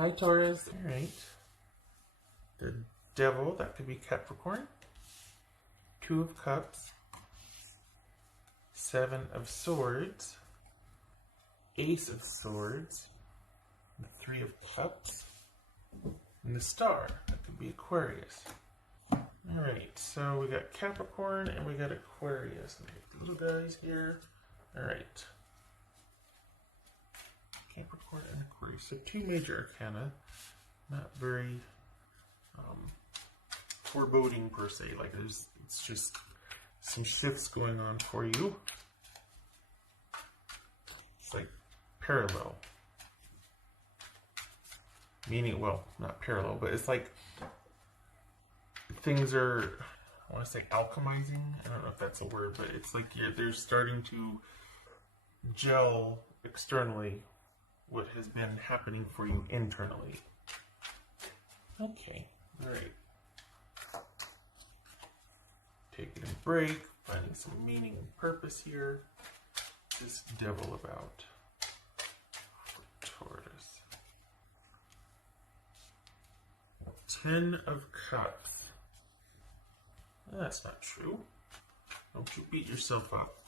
Hi, Taurus. All right. The Devil, that could be Capricorn. 2 of Cups. 7 of Swords. Ace of Swords. The 3 of Cups. And the Star, that could be Aquarius. All right, so we got Capricorn and we got Aquarius. And the little guys here. All right. Capricorn and Aquarius. So 2 major arcana. Not very foreboding per se. Like it's just some shifts going on for you. It's like parallel. Meaning, well, not parallel, but it's like things are, I want to say alchemizing. I don't know if that's a word, but it's like they're starting to gel externally what has been happening for you internally. Okay, all right. Taking a break, finding some meaning and purpose here. What's this Devil about? For Taurus. 10 of Cups. That's not true. Don't you beat yourself up.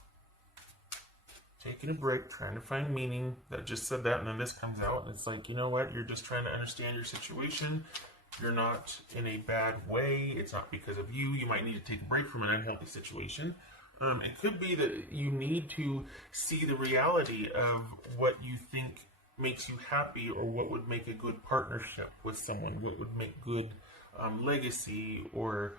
Taking a break, trying to find meaning. That just said that, and then this comes out, and it's like, you know what? You're just trying to understand your situation. You're not in a bad way. It's not because of you. You might need to take a break from an unhealthy situation. It could be that you need to see the reality of what you think makes you happy, or what would make a good partnership with someone, what would make good legacy, or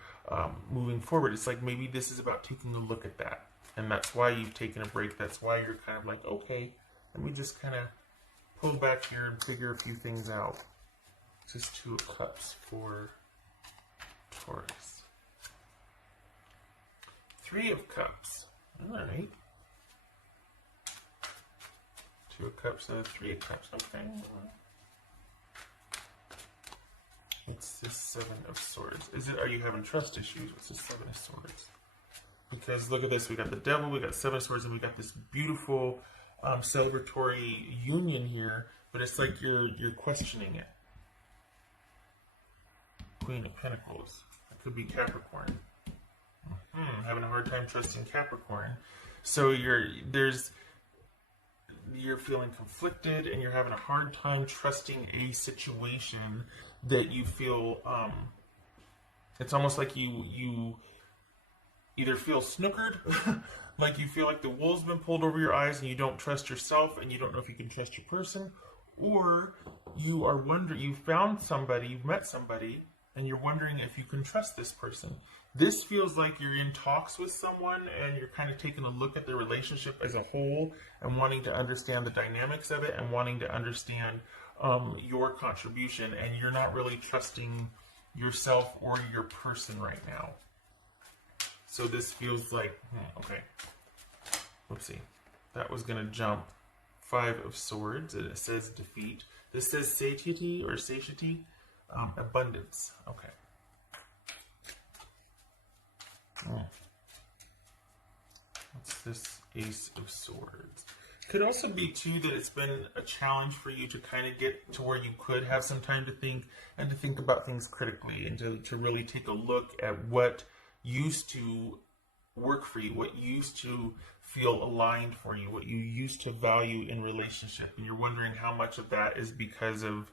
moving forward. It's like maybe this is about taking a look at that, and that's why you've taken a break. That's why you're kind of like, okay, let me just kind of pull back here and figure a few things out. This is 2 of Cups for Taurus. 3 of Cups. All right. 2 of Cups and 3 of Cups. Okay. What's this 7 of Swords? Are you having trust issues? What's this 7 of Swords? Because look at this. We got the Devil, we got 7 of Swords, and we got this beautiful celebratory union here. But it's like you're questioning it. Queen of Pentacles. That could be Capricorn. Having a hard time trusting Capricorn. So you're feeling conflicted, and you're having a hard time trusting a situation that you feel, it's almost like you either feel snookered, like you feel like the wool's been pulled over your eyes and you don't trust yourself and you don't know if you can trust your person, or you are wondering, you found somebody, you've met somebody, and you're wondering if you can trust this person. This feels like you're in talks with someone and you're kind of taking a look at the relationship as a whole and wanting to understand the dynamics of it and wanting to understand your contribution, and you're not really trusting yourself or your person right now. So this feels like, okay, whoopsie. That was going to jump 5 of Swords, and it says defeat. This says satiety or satiety, abundance. Okay. What's this Ace of Swords? Could also be too that it's been a challenge for you to kind of get to where you could have some time to think and to think about things critically, and to really take a look at what used to work for you, what used to feel aligned for you, what you used to value in relationship, and you're wondering how much of that is because of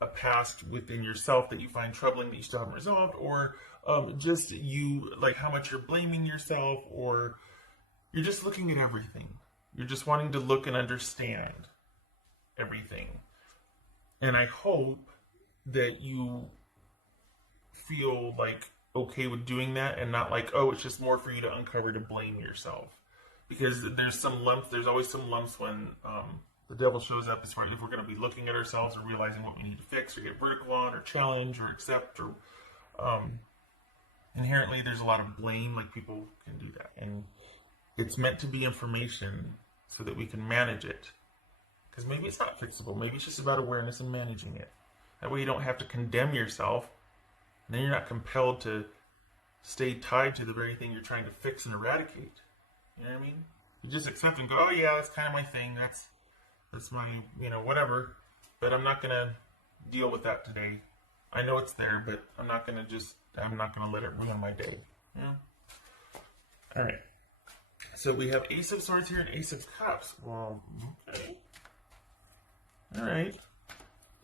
a past within yourself that you find troubling that you still haven't resolved, or just you, like how much you're blaming yourself, or you're just looking at everything. You're just wanting to look and understand everything. And I hope that you feel like okay with doing that, and not like, oh, it's just more for you to uncover to blame yourself. Because there's always some lumps when the Devil shows up, as far as if we're going to be looking at ourselves and realizing what we need to fix or get vertical on or challenge or accept, or inherently there's a lot of blame, like people can do that. And it's meant to be information so that we can manage it. Because maybe it's not fixable. Maybe it's just about awareness and managing it. That way you don't have to condemn yourself, and then you're not compelled to stay tied to the very thing you're trying to fix and eradicate. You know what I mean? You just accept and go, oh yeah, that's kind of my thing. That's my, whatever. But I'm not going to deal with that today. I know it's there, but I'm not going to let it ruin my day. Yeah. All right. So we have Ace of Swords here and Ace of Cups. Well, okay. All right.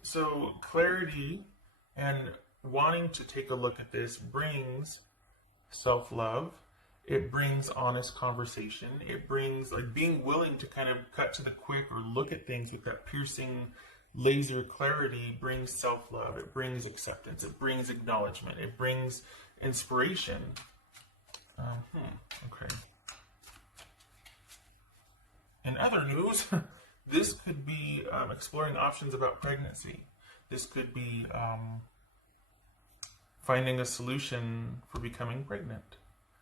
So clarity and wanting to take a look at this brings self-love. It brings honest conversation. It brings like being willing to kind of cut to the quick or look at things with that piercing laser clarity brings self-love. It brings acceptance. It brings acknowledgement. It brings inspiration. Okay. In other news, this could be exploring options about pregnancy. This could be finding a solution for becoming pregnant.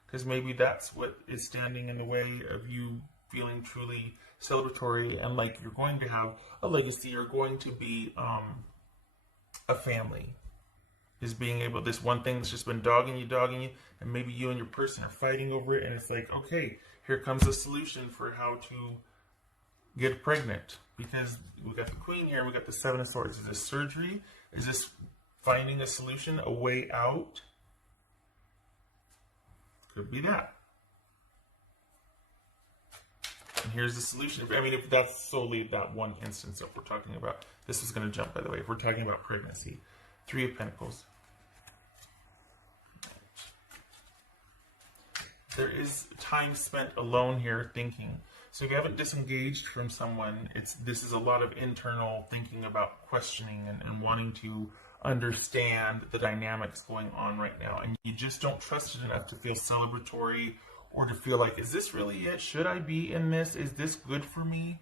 Because maybe that's what is standing in the way of you feeling truly celebratory and like you're going to have a legacy, you're going to be a family. Is being able, this one thing that's just been dogging you, and maybe you and your person are fighting over it, and it's like, okay, here comes a solution for how to get pregnant. Because we got the Queen here, we got the Seven of Swords. Is this surgery? Is this finding a solution, a way out? Could be that. And here's the solution. I mean, if that's solely that one instance that we're talking about. This is going to jump, by the way, if we're talking about pregnancy. Three of Pentacles. There is time spent alone here thinking. So if you haven't disengaged from someone, this is a lot of internal thinking about questioning and wanting to understand the dynamics going on right now. And you just don't trust it enough to feel celebratory or to feel like, is this really it? Should I be in this? Is this good for me?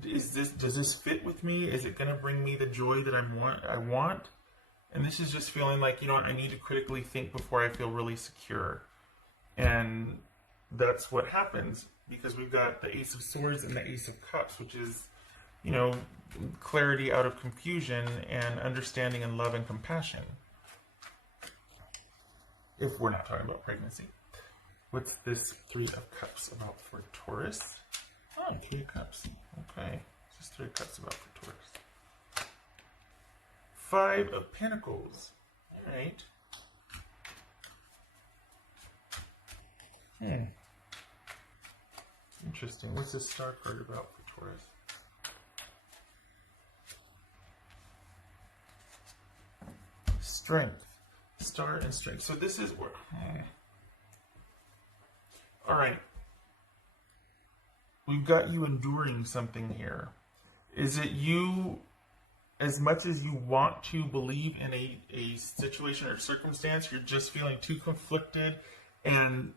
Does this fit with me? Is it going to bring me the joy that I want? And this is just feeling like, you know what, I need to critically think before I feel really secure. And that's what happens because we've got the Ace of Swords and the Ace of Cups, which is, you know, clarity out of confusion and understanding and love and compassion. If we're not talking about pregnancy. What's this Three of Cups about for Taurus? Oh, Three of Cups. Okay. This is Three of Cups about for Taurus. Five of Pentacles. All right. Interesting. What's this Star card about for Taurus? Strength. Star and strength. So this is where... All right. We've got you enduring something here. Is it you, as much as you want to believe in a situation or circumstance, you're just feeling too conflicted, and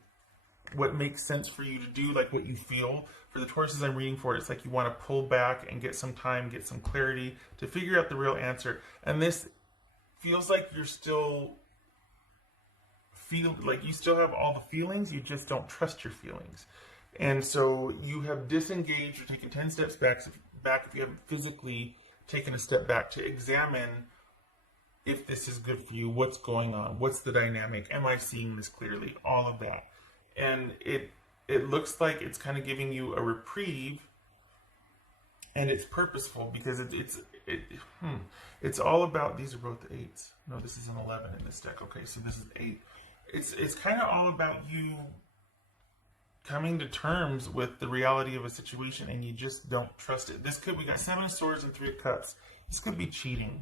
what makes sense for you to do, like what you feel? For the Tauruses I'm reading for, it's like you want to pull back and get some time, get some clarity to figure out the real answer. And this feels like you're still you still have all the feelings, you just don't trust your feelings. And so you have disengaged or taken 10 steps back if you haven't physically taken a step back to examine if this is good for you, what's going on, what's the dynamic, am I seeing this clearly, all of that. And it looks like it's kind of giving you a reprieve, and it's purposeful because it's all about, these are both 8s. No, this is an 11 in this deck. Okay, so this is 8. It's kind of all about you coming to terms with the reality of a situation, and you just don't trust it. We got 7 of Swords and 3 of Cups. This could be cheating.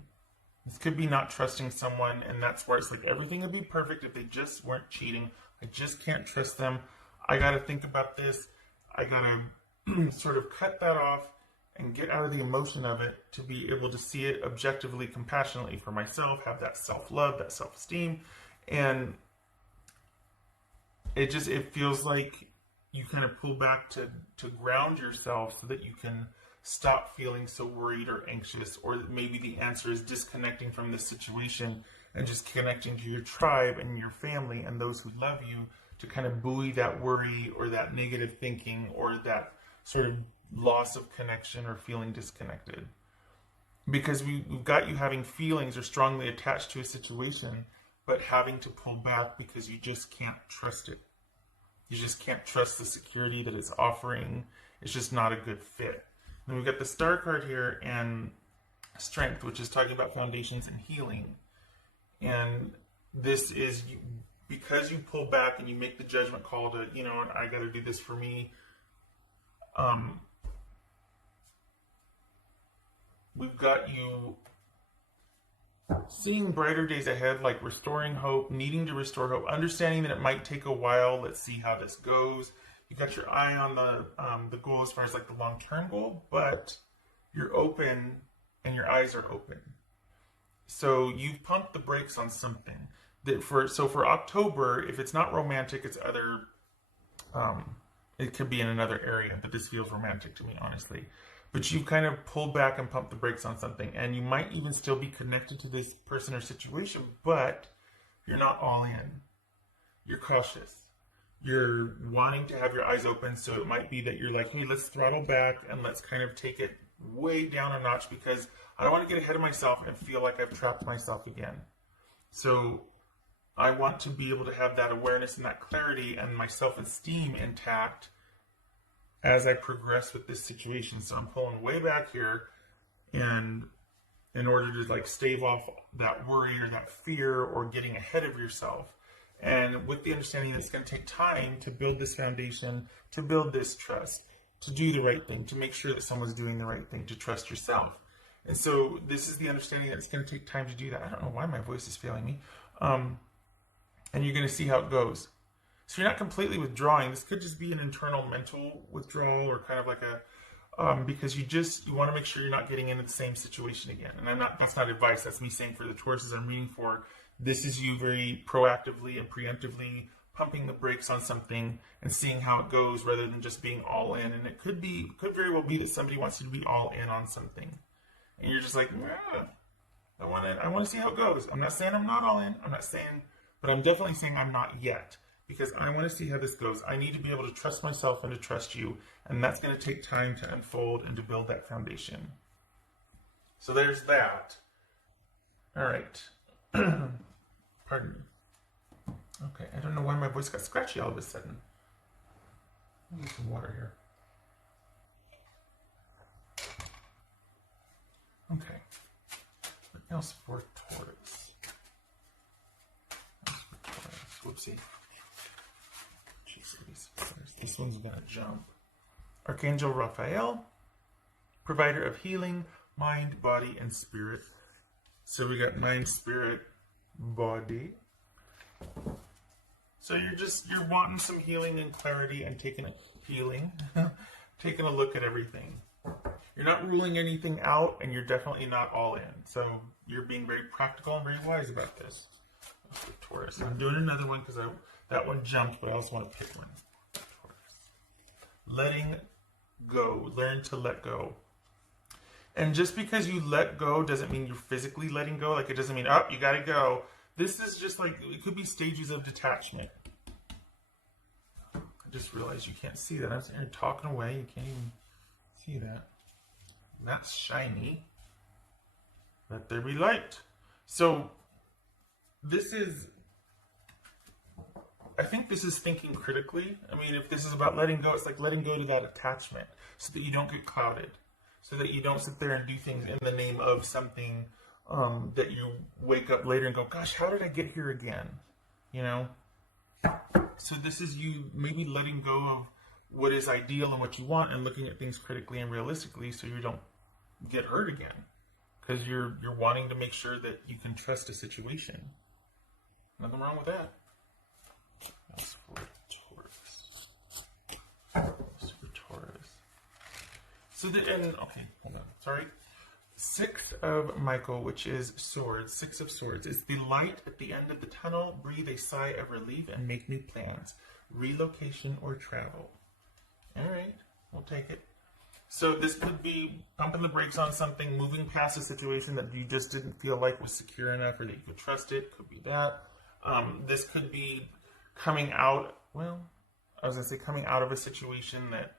This could be not trusting someone, and that's where it's like everything would be perfect if they just weren't cheating. I just can't trust them. I got to think about this. I got to sort of cut that off and get out of the emotion of it to be able to see it objectively, compassionately for myself, have that self-love, that self-esteem. And it feels like you kind of pull back to ground yourself so that you can stop feeling so worried or anxious, or maybe the answer is disconnecting from this situation and just connecting to your tribe and your family and those who love you to kind of buoy that worry or that negative thinking or that sort of loss of connection or feeling disconnected. Because we've got you having feelings or strongly attached to a situation, but having to pull back because you just can't trust it. You just can't trust the security that it's offering. It's just not a good fit. Then we've got the Star card here and Strength, which is talking about foundations and healing. And this is because you pull back and you make the judgment call to, you know what, I got to do this for me. We've got you seeing brighter days ahead, like restoring hope, needing to restore hope, understanding that it might take a while. Let's see how this goes. You got your eye on the goal as far as like the long-term goal, but you're open and your eyes are open. So you've pumped the brakes on something. So for October, if it's not romantic, it's other. It could be in another area, but this feels romantic to me, honestly. But you've kind of pulled back and pumped the brakes on something, and you might even still be connected to this person or situation, but you're not all in. You're cautious. You're wanting to have your eyes open, so it might be that you're like, hey, let's throttle back and let's kind of take it way down a notch because I don't want to get ahead of myself and feel like I've trapped myself again. So I want to be able to have that awareness and that clarity and my self-esteem intact as I progress with this situation. So I'm pulling way back here, and in order to like stave off that worry or that fear or getting ahead of yourself. And with the understanding that it's going to take time to build this foundation, to build this trust, to do the right thing, to make sure that someone's doing the right thing, to trust yourself. And so this is the understanding that it's going to take time to do that. I don't know why my voice is failing me. And you're going to see how it goes. So you're not completely withdrawing. This could just be an internal mental withdrawal, or kind of like a, because you want to make sure you're not getting into the same situation again. And that's not advice. That's me saying for the Tauruses I'm reading for, this is you very proactively and preemptively pumping the brakes on something and seeing how it goes rather than just being all in. And it could very well be that somebody wants you to be all in on something. And you're just like, I want to see how it goes. I'm not saying I'm not all in. But I'm definitely saying I'm not yet, because I want to see how this goes. I need to be able to trust myself and to trust you. And that's going to take time to unfold and to build that foundation. So there's that. All right. Pardon me. Okay, I don't know why my voice got scratchy all of a sudden. Let me get some water here. Okay. What else for Taurus? Whoopsie. Jeez, this one's gonna jump. Archangel Raphael, provider of healing, mind, body, and spirit. So we got mind, spirit, body. So you're wanting some healing and clarity and taking a look at everything. You're not ruling anything out, and you're definitely not all in. So you're being very practical and very wise about this. Taurus. I'm doing another one because that one jumped, but I also want to pick one. Taurus. Letting go. Learn to let go. And just because you let go doesn't mean you're physically letting go. Like, it doesn't mean, you gotta go. This is just like, it could be stages of detachment. I just realized you can't see that. I'm sitting here talking away. You can't even see that. That's shiny. Let there be light. So, I think this is thinking critically. I mean, if this is about letting go, it's like letting go to that attachment so that you don't get clouded. So that you don't sit there and do things in the name of something that you wake up later and go, gosh, how did I get here again? You know? So this is you maybe letting go of what is ideal and what you want and looking at things critically and realistically so you don't get hurt again. Because you're wanting to make sure that you can trust a situation. Nothing wrong with that. That's for Taurus. Super Taurus. So okay, hold on. Sorry. 6 of Michael, which is swords. 6 of swords. It's the light at the end of the tunnel. Breathe a sigh of relief and make new plans. Relocation or travel. All right, we'll take it. So this could be pumping the brakes on something, moving past a situation that you just didn't feel like was secure enough or that you could trust it. Could be that. This could be coming out, coming out of a situation that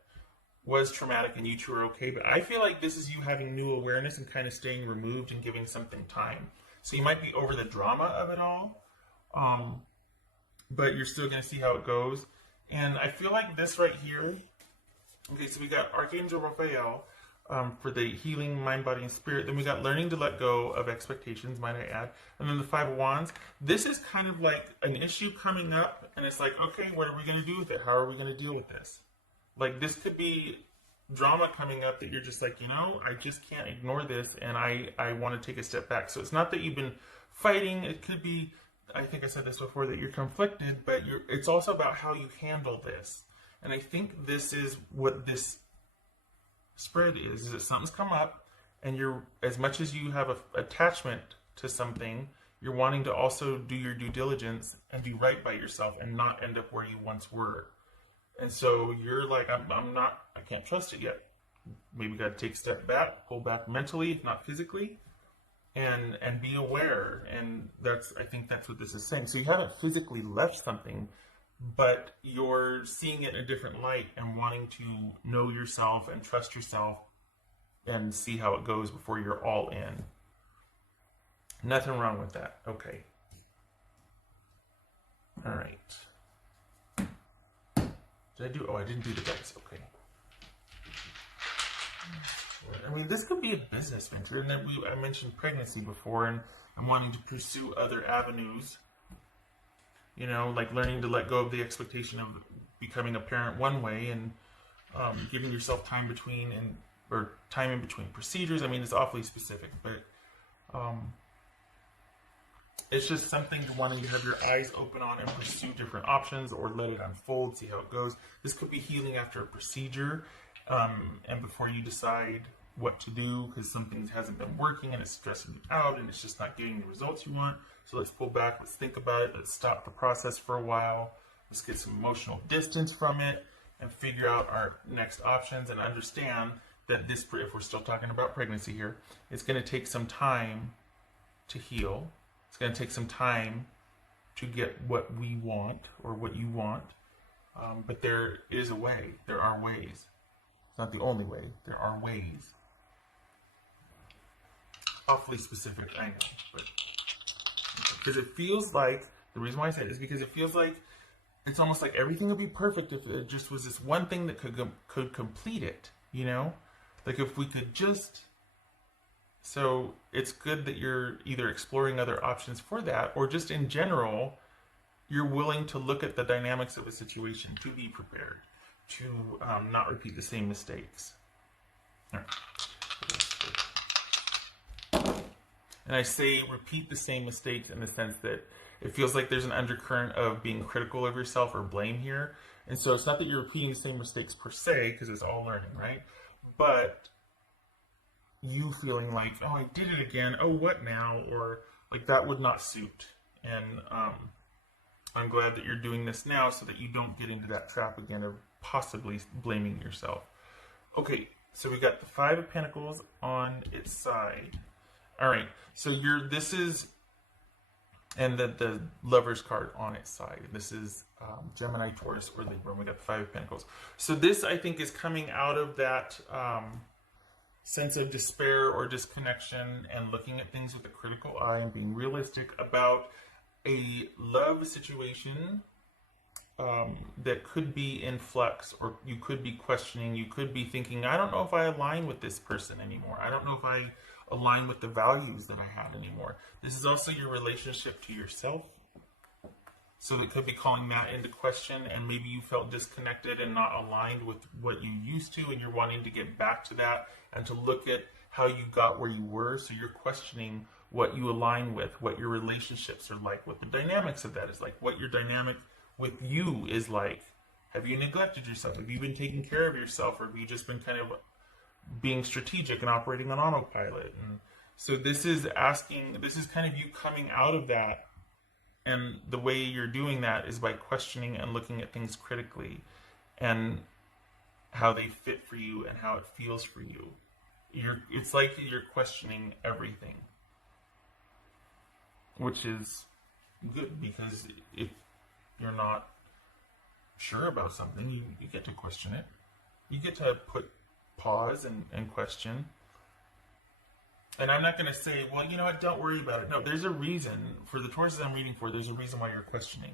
was traumatic and you two are okay. But I feel like this is you having new awareness and kind of staying removed and giving something time. So you might be over the drama of it all, but you're still going to see how it goes. And I feel like this right here. Okay, so we got Archangel Raphael, for the healing mind, body, and spirit. Then we got learning to let go of expectations, might I add. And then the Five of Wands. This is kind of like an issue coming up, and it's like, okay, what are we going to do with it? How are we going to deal with this? Like, this could be drama coming up that you're just like, I just can't ignore this, and I want to take a step back. So it's not that you've been fighting. It could be, I think I said this before, that you're conflicted, but it's also about how you handle this. And I think this is what this spread is that something's come up, and you're, as much as you have an attachment to something, you're wanting to also do your due diligence and do right by yourself and not end up where you once were. And so you're like, I can't trust it yet. Maybe got to take a step back, pull back mentally, if not physically, and be aware. And I think that's what this is saying. So you haven't physically left something, but you're seeing it in a different light and wanting to know yourself and trust yourself and see how it goes before you're all in. Nothing wrong with that. Okay. All right. Did I do? Oh, I didn't do the dice. Okay. I mean, this could be a business venture, and then I mentioned pregnancy before, and I'm wanting to pursue other avenues. Like learning to let go of the expectation of becoming a parent one way, and giving yourself time in between procedures. I mean, it's awfully specific, but it's just something you're wanting to have your eyes open on and pursue different options, or let it unfold, see how it goes. This could be healing after a procedure, and before you decide what to do because something hasn't been working and it's stressing you out and it's just not getting the results you want. So let's pull back, let's think about it, let's stop the process for a while, let's get some emotional distance from it and figure out our next options, and understand that this, if we're still talking about pregnancy here, it's going to take some time to heal. It's going to take some time to get what we want or what you want, but there is a way. There are ways. It's not the only way. There are ways. Awfully specific, I know, but because it feels like, the reason why I say it is because it feels like it's almost like everything would be perfect if it just was this one thing that could complete it, Like if we could just... So it's good that you're either exploring other options for that, or just in general, you're willing to look at the dynamics of a situation to be prepared, to not repeat the same mistakes. All right. And I say repeat the same mistakes in the sense that it feels like there's an undercurrent of being critical of yourself or blame here. And so it's not that you're repeating the same mistakes per se, because it's all learning, right? But you feeling like, oh, I did it again. Oh, what now? Or like that would not suit. And I'm glad that you're doing this now so that you don't get into that trap again of possibly blaming yourself. Okay, so we got the Five of Pentacles on its side. All right, so this is, and the Lover's card on its side. This is Gemini, Taurus, or Libra, and we got the Five of Pentacles. So this, I think, is coming out of that sense of despair or disconnection and looking at things with a critical eye and being realistic about a love situation that could be in flux, or you could be questioning, you could be thinking, I don't know if I align with this person anymore. I don't know if I align with the values that I had anymore. This is also your relationship to yourself. So it could be calling that into question, and maybe you felt disconnected and not aligned with what you used to, and you're wanting to get back to that and to look at how you got where you were. So you're questioning what you align with, what your relationships are like, what the dynamics of that is like, what your dynamic with you is like. Have you neglected yourself? Have you been taking care of yourself, or have you just been kind of being strategic and operating on autopilot? And so this is kind of you coming out of that, and the way you're doing that is by questioning and looking at things critically and how they fit for you and how it feels for you. It's like you're questioning everything, which is good, because if you're not sure about something, you get to question it. You get to pause and question. And I'm not going to say, well, you know what, don't worry about it. No, there's a reason. For the Tauruses I'm reading for, there's a reason why you're questioning.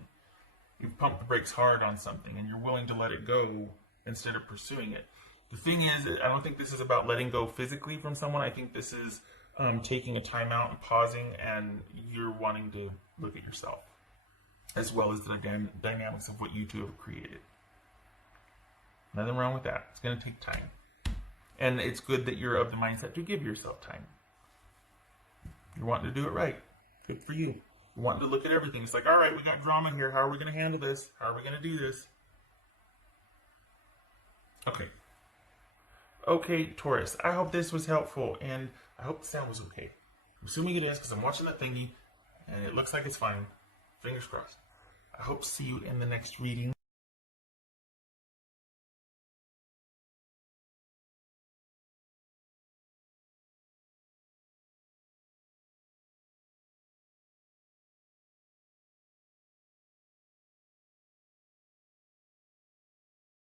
You've pumped the brakes hard on something, and you're willing to let it go instead of pursuing it. The thing is, I don't think this is about letting go physically from someone. I think this is taking a time out and pausing, and you're wanting to look at yourself, as well as the dynamics of what you two have created. Nothing wrong with that. It's going to take time. And it's good that you're of the mindset to give yourself time. You're wanting to do it right. Good for you. You're wanting to look at everything. It's like, all right, we got drama here. How are we going to handle this? How are we going to do this? Okay. Okay, Taurus, I hope this was helpful, and I hope the sound was okay. I'm assuming it is because I'm watching that thingy, and it looks like it's fine. Fingers crossed. I hope to see you in the next reading.